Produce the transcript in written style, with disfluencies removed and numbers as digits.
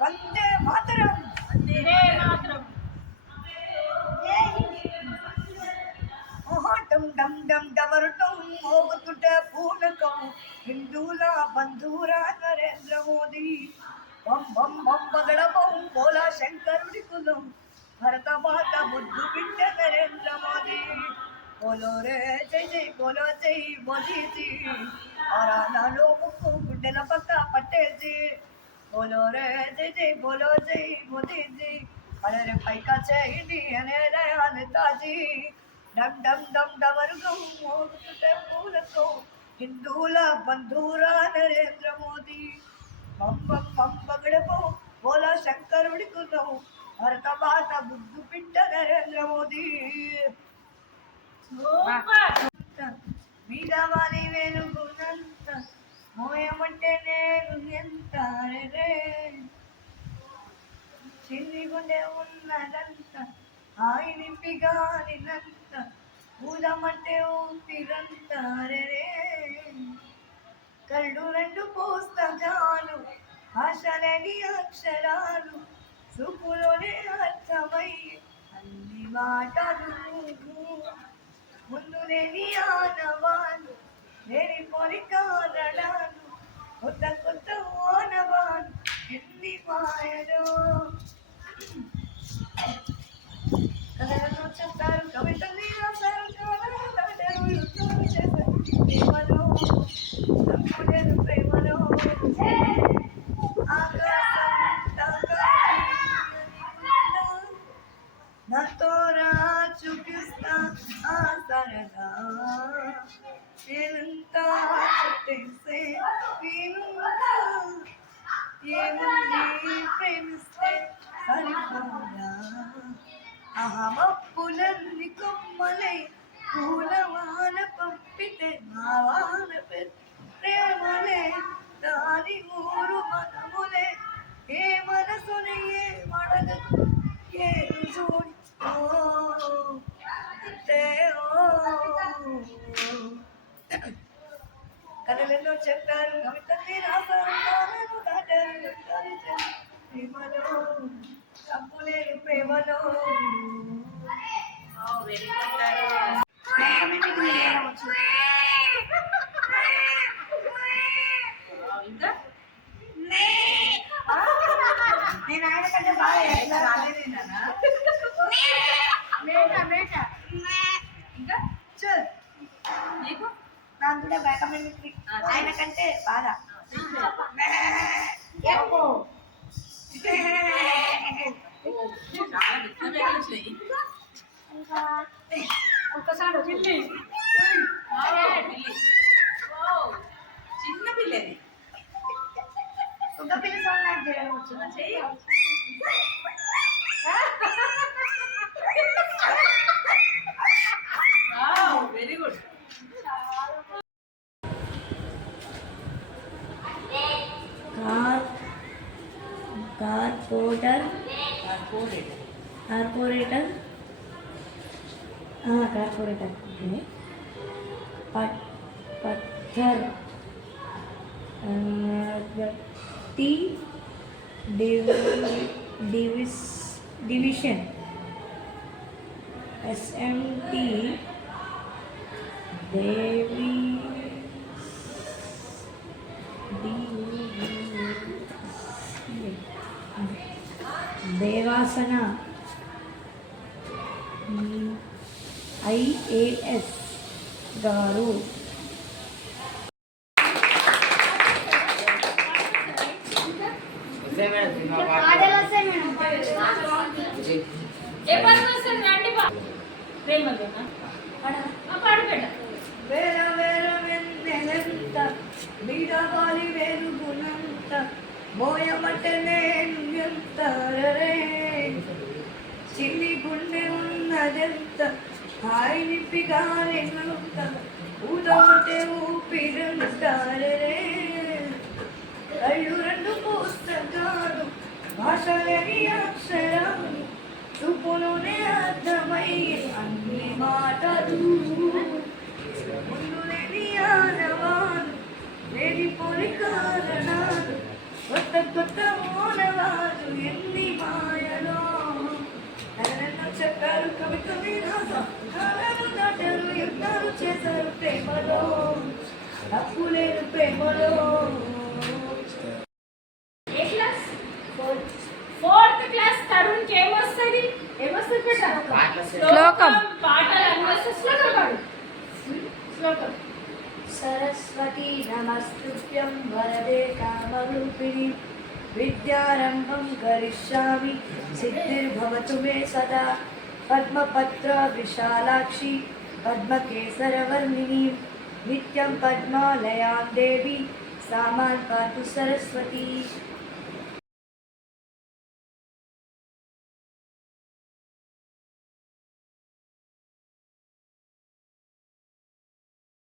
వందే మాతరం వందే మాతరం డం డం డం డమరుటం మోగుతుంటే పూనకం హిందూల బంధువురా నరేంద్ర మోదీ బం బం బం బగడబం బోలా శంకరుడి కులం భరత మాత ముద్దు బిడ్డ నరేంద్ర మోదీ బోలో రే జై జై బోలో జై మోదీజీ ఆరాధనలో ముక్కు గుడ్డెల పక్క పట్టేసి బోలో రే జై జై బోలో జై మోదీజీ అరే పైకా చేయండి అనే నేతాజీ డమ్ డమ్ డమ్ డమరుగం మోగుతుంటే పూలతో హిందువుల బంధువురా నరేంద్ర మోదీ బొంబం పంపగడపో బోలా శంకరుడి కులం భరత మాత ముద్దు బిడ్డ నరేంద్ర మోదీ వీరవాణి వెలుగునంత మోయమంటే నేను ఎంత రే చిన్ని గుండె ఉన్నదంత నింపిగానినంత పూలమంటే ఊపిరంతారే కళ్ళు రెండు పుస్తకాలు ఆశలేని అక్షరాలు చూపులోనే అర్థమై అన్ని మాటలు ముందు లేని ఆనవాలు లేని పొరి కారణాలు కొత్త కొత్త ఓనవాలు ఎన్ని మాయలు కథలను చెప్తారు కవితల్ని రాశారు ప్రేమలో తప్పులేదు ప్రేమలో నాతో రా చూపిస్తా ఆ సరదా నేనంతా చుట్టేసే ఏముంది ప్రేమిస్తే సరిపోదా అహమప్పులన్ని కొమ్మలై పూలవాన పంపితే మా వాన ప్రేమలే దాని ఊరు మనములే ఏ మనసుని ఏ మడగదు ఏ రుజువుని కథలలో చెప్పారు కవితల్ని రాసారు దాటారు ప్రేమలో తప్పులేని ప్రేమలో నేను ఆయన కంటే బాగా రాలేదేనా ఇంకా నీకు నాకు కూడా బ్యాకమెంట్రీ ఆయన కంటే బాగా ఒక్కసారి చిన్న పిల్లని ఒక పిల్ల సౌండ్ నాకు చేయవచ్చు వెరీ గుడ్ కార్పొరేటర్ पत्थर टी डिविशन SMT देवासना IAS गारू బీడగాలి వేరుగునంత మోయమంటే నేను ఎంత చిన్ని గుండె ఉన్నదెంత హాయి నింపిగాలినంత ఊదమంటే ఊపిరంటారే కళ్ళు రెండు పుస్తకాలు భాషలేని అక్షరాలు చూపులోనే అర్థమయ్యే అన్ని మాటలు ముందు లేని ఆనవాలు లేని పొరి కారణాలు కొత్త కొత్త మోనవాలు ఎన్ని మాయలో నన్ను చెప్పారు కవిత విరాసాలు నాటలు యుద్ధాలు చేశారు ప్రేమలో తప్పు లేదు ప్రేమలో. ఏ క్లాస్? ఫోర్త్ క్లాస్ తరుణ్ కి ఏమొస్తుంది బేటా? శ్లోకం. పాటలు అన్ని వస్తాయి. శ్లోకం పాడు. శ్లోకం. సరస్వతి నమస్తుభ్యం వరదే కామరూపిణి విద్యారంభం కరిష్యామి సిద్ధిర్భవతు మే సదా పద్మపత్ర విశాలాక్షి పద్మకేసరవర్ణిని నిత్యం పద్మాలయాం దేవి సామాన్ పాతు సరస్వతి.